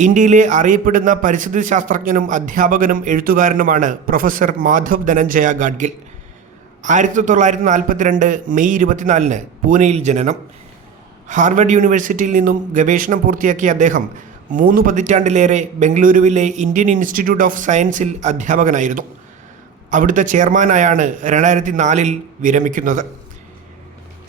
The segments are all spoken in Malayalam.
ഇന്ത്യയിലെ അറിയപ്പെടുന്ന പരിസ്ഥിതി ശാസ്ത്രജ്ഞനും അധ്യാപകനും എഴുത്തുകാരനുമാണ് പ്രൊഫസർ മാധവ് ധനഞ്ജയ ഗാഡ്ഗിൽ. ആയിരത്തി തൊള്ളായിരത്തി നാൽപ്പത്തിരണ്ട് മെയ് ഇരുപത്തിനാലിന് പൂനെയിൽ ജനനം. ഹാർവർഡ് യൂണിവേഴ്സിറ്റിയിൽ നിന്നും ഗവേഷണം പൂർത്തിയാക്കിയ അദ്ദേഹം മൂന്ന് പതിറ്റാണ്ടിലേറെ ബംഗളൂരുവിലെ ഇന്ത്യൻ ഇൻസ്റ്റിറ്റ്യൂട്ട് ഓഫ് സയൻസിൽ അധ്യാപകനായിരുന്നു. അവിടുത്തെ ചെയർമാനായാണ് രണ്ടായിരത്തി നാലിൽ വിരമിക്കുന്നത്.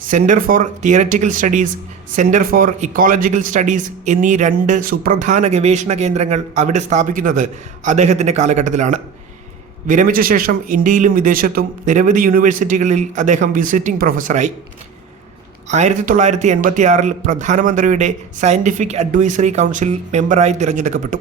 Centre for theoretical studies centre for ecological studies എന്നീ രണ്ട് സുപ്രധാന ഗവേഷണ കേന്ദ്രങ്ങൾ അവിടെ സ്ഥാപിക്കുന്നത് അദ്ദേഹത്തിന്റെ കാലഘട്ടത്തിലാണ്. വിരമിച്ച ശേഷം ഇന്ത്യയിലും വിദേശത്തും നിരവധി യൂണിവേഴ്സിറ്റികളിൽ അദ്ദേഹം വിസിറ്റിംഗ് പ്രൊഫസറായി. ആയിരത്തി തൊള്ളായിരത്തി എൺപത്തി പ്രധാനമന്ത്രിയുടെ സയന്റിഫിക് അഡ്വൈസറി കൗൺസിൽ മെമ്പറായി തിരഞ്ഞെടുക്കപ്പെട്ടു.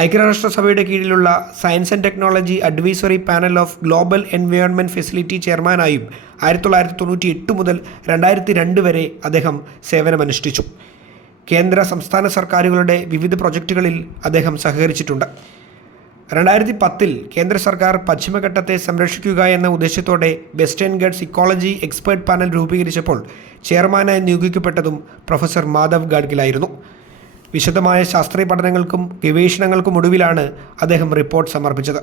ഐക്യരാഷ്ട്രസഭയുടെ കീഴിലുള്ള science and technology advisory panel of global environment facility ചെയർമാനായും ആയിരത്തി തൊള്ളായിരത്തി തൊണ്ണൂറ്റി എട്ട് മുതൽ രണ്ടായിരത്തി രണ്ട് വരെ അദ്ദേഹം സേവനമനുഷ്ഠിച്ചു. കേന്ദ്ര സംസ്ഥാന സർക്കാരുകളുടെ വിവിധ പ്രൊജക്റ്റുകളിൽ അദ്ദേഹം സഹകരിച്ചിട്ടുണ്ട്. രണ്ടായിരത്തി പത്തിൽ കേന്ദ്ര സർക്കാർ പശ്ചിമഘട്ടത്തെ സംരക്ഷിക്കുക എന്ന ഉദ്ദേശത്തോടെ western Ghats ecology expert panel രൂപീകരിച്ചപ്പോൾ ചെയർമാനായി നിയോഗിക്കപ്പെട്ടതും പ്രൊഫസർ മാധവ് ഗാഡ്ഗിലായിരുന്നു. വിശദമായ ശാസ്ത്രീയ പഠനങ്ങൾക്കും ഗവേഷണങ്ങൾക്കും ഒടുവിലാണ് അദ്ദേഹം റിപ്പോർട്ട് സമർപ്പിച്ചത്.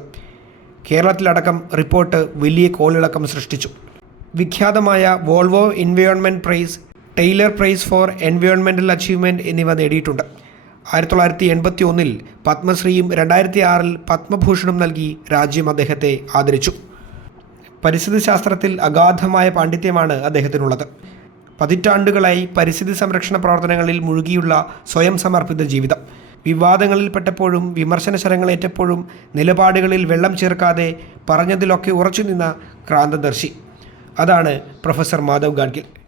കേരളത്തിലടക്കം റിപ്പോർട്ട് വലിയ കോളിളക്കം സൃഷ്ടിച്ചു. വിഖ്യാതമായ Volvo environment prize Taylor prize for എൻവയോൺമെന്റൽ achievement എന്നിവ നേടിയിട്ടുണ്ട്. ആയിരത്തി തൊള്ളായിരത്തി എൺപത്തി ഒന്നിൽ പത്മശ്രീയും രണ്ടായിരത്തി ആറിൽ പത്മഭൂഷണും നൽകി രാജ്യം അദ്ദേഹത്തെ ആദരിച്ചു. പരിസ്ഥിതി ശാസ്ത്രത്തിൽ അഗാധമായ പാണ്ഡിത്യമാണ് അദ്ദേഹത്തിനുള്ളത്. പതിറ്റാണ്ടുകളായി പരിസ്ഥിതി സംരക്ഷണ പ്രവർത്തനങ്ങളിൽ മുഴുകിയുള്ള സ്വയം സമർപ്പിത ജീവിതം. വിവാദങ്ങളിൽപ്പെട്ടപ്പോഴും വിമർശന ശരങ്ങളേറ്റപ്പോഴും നിലപാടുകളിൽ വെള്ളം ചേർക്കാതെ പറഞ്ഞതിലൊക്കെ ഉറച്ചു നിന്ന ക്രാന്തദർശി. അതാണ് പ്രൊഫസർ മാധവ് ഗാഡ്ഗിൽ.